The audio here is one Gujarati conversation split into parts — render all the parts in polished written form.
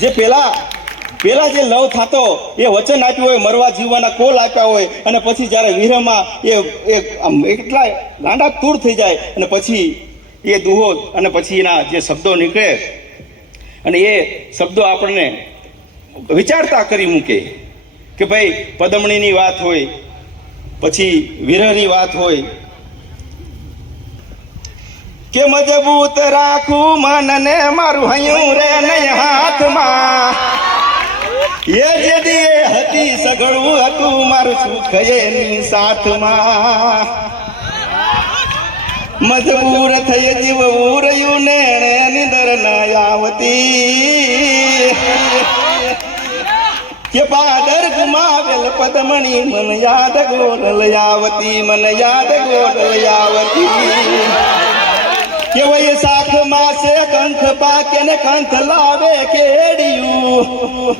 જે પેલા જે લવ થતો એ વચન આપ્યું હોય, મરવા જીવવાના કોલ આપ્યા હોય, અને પછી જ્યારે વિરહમાં એ એટલા ગાંડા તૂર થઈ જાય અને પછી એ દુહો અને પછી એના જે શબ્દો નીકળે અને એ શબ્દો આપણને વિચારતા કરી મૂકે કે ભાઈ પદમણીની વાત હોય, પછી વિરહની વાત હોય કે મજબૂત રાખું મનને મારું હૈયું રે નહીં હાથમાં, એ જેદી એ હતી સગળું હતું મારું સુખ એની સાથમાં, મજબૂર થઈ જીવવું રહ્યું ને નિંદર ન આવતી, કે પાદર ગુમાવેલ પદમણી મન યાદ ગોરલ આવતી, મન યાદ ગોરલ આવતી, કે વૈશાખ માસે કંથ પાકે ને કંથ લાવે કેડિયું,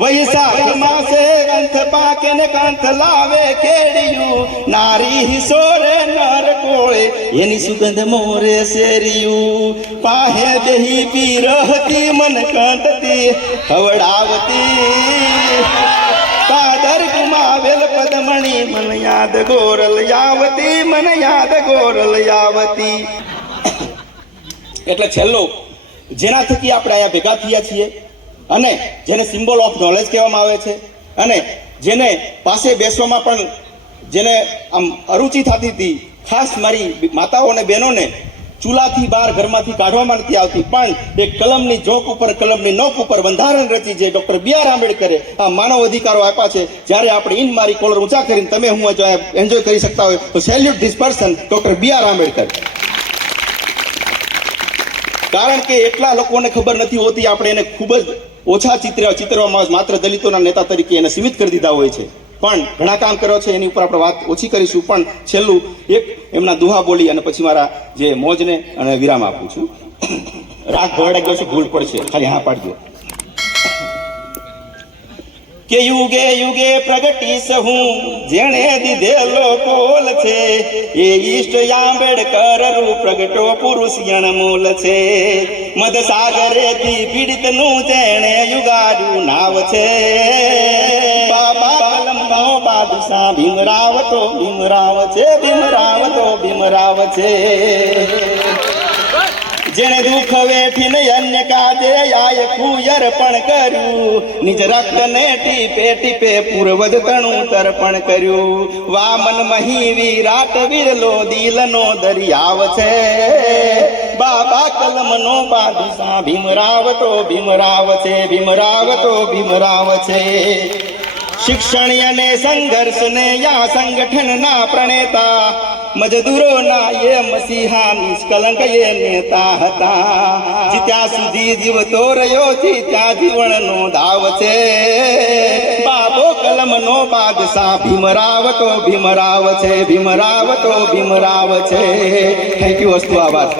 વૈશાખ માસે કંથ પાકે ને કંથ લાવે કેડિયું, નારી હિસોરે નર કોળે એની સુગંધ મોરે શેરિયું, પાહે બેહી પી રહતી મન કંઠતી ખવડાવતી, પાદર ગુમાવેલ પદમણી મન યાદ ગોરલ આવતી, મન યાદ ગોરલ આવતી. એટલે છેલ્લો જેના થકી આપણે અહીંયા ભેગા થયા છીએ અને જેને સિમ્બોલ ઓફ નોલેજ કહેવામાં આવે છે, અને જેને પાસે બેસવામાં પણ જેને આમ અરુચિ થતી હતી, ખાસ મારી માતાઓ અને બહેનોને ચૂલાથી બહાર ઘરમાંથી કાઢવામાં નથી આવતી, પણ એક કલમની જોક ઉપર કલમની નોક ઉપર બંધારણ રચી જે ડૉક્ટર B.R. આંબેડકરે આ માનવ અધિકારો આપ્યા છે. જ્યારે આપણે ઇન મારી કોલર ઊંચા કરીને તમે હું જો એન્જોય કરી શકતા હોય તો salute this person doctor B.R. Ambedkar. કારણ કે એટલા લોકોને ખબર નથી હોતી, આપણે એને ખૂબ જ ઓછા ચિત્રમાં માત્ર દલિતોના નેતા તરીકે એને સીમિત કરી દીધા હોય છે, પણ ઘણા કામ કર્યો છે, એની ઉપર આપણે વાત ઓછી કરીશું. પણ છેલ્લું એક એમના દુહા બોલી અને પછી મારા જે મોજને અને વિરામ આપું છું. રાગ ભરડાઈ ગયો છે, ભૂલ પડશે, ખાલી હા પાડજો. કે યુગે યુગે પ્રગટીશ હું જેણે દીધેલો કોલ છે, એ ઈષ્ટ આંબેડકર રૂ પ્રગટો પુરુષ અણમોલ છે, મદ સાગરેથી પીડિતનું જેણે યુગાડ્યું નાવ છે, બાબા કલમનો બાદશાહ ભીમરાવ તો ભીમરાવ છે, ભીમરાવ તો ભીમરાવ છે, જેણે દુઃખ વેઠીને અન્ય કાજે આયખું અર્પણ કર્યું, નિજ રક્તને ટીપે ટીપે પૂર્વજ તણું તર્પણ કર્યું, વામન મહી વિરાટ વિરલો દિલનો દરિયાવ છે, બાબા કલમનો બાદશાહ ભીમરાવ તો ભીમરાવ છે, ભીમરાવ તો ભીમરાવ છે. શિક્ષણ અને સંઘર્ષને યા સંગઠનના પ્રણેતા, મજદૂરોના એ મસીહા નિષ્કલંક એ નેતા હતા, જીત્યા સુધી જીવતો રહ્યો જીત્યા જીવનનો દાવ છે, બાબો કલમનો બાદશાહ ભીમરાવ તો ભીમરાવ છે, ભીમરાવ તો ભીમરાવ છે. Thank you. વસ્તુ આભાર.